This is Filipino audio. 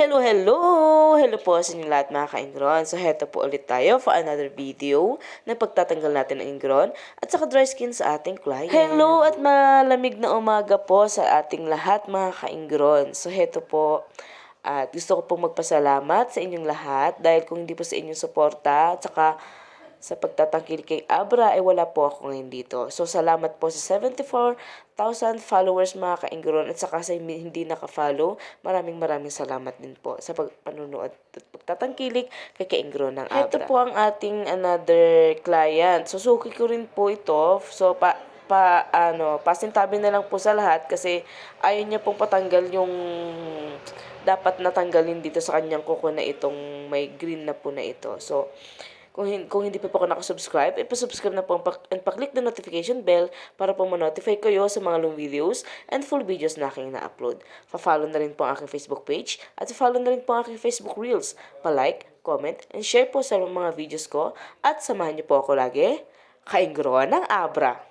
Hello po sa inyo lahat mga ka-ingron. So, heto po ulit tayo for another video na pagtatanggal natin ng ingron at saka dry skin sa ating client. Hello at malamig na umaga po sa ating lahat mga ka-ingron. So, heto po. At gusto ko pong magpasalamat sa inyong lahat dahil kung hindi po sa inyong suporta at saka sa pagtatangkil kay Abra ay wala po ako ngayon dito. So salamat po sa 74,000 followers mga ka-ingron at saka sa hindi naka-follow. Maraming salamat din po sa pagpanunood at pagtatangkilik kay ka-ingron ng Abra. Ito po ang ating another client. Susuki ko rin po ito. So pasintabi na lang po sa lahat kasi ayaw niya pong patanggal yung dapat natanggalin dito sa kanyang kuko na itong may green na po na ito. So kung hindi pa po ako nakasubscribe, ipasubscribe na po and pa-click the notification bell para po ma-notify kayo sa mga long videos and full videos na aking na-upload. Pa-follow na rin po ang aking Facebook page at follow na rin po ang aking Facebook Reels. Pa-like, comment, and share po sa mga videos ko at samahan niyo po ako lagi. Kaingron ng Abra!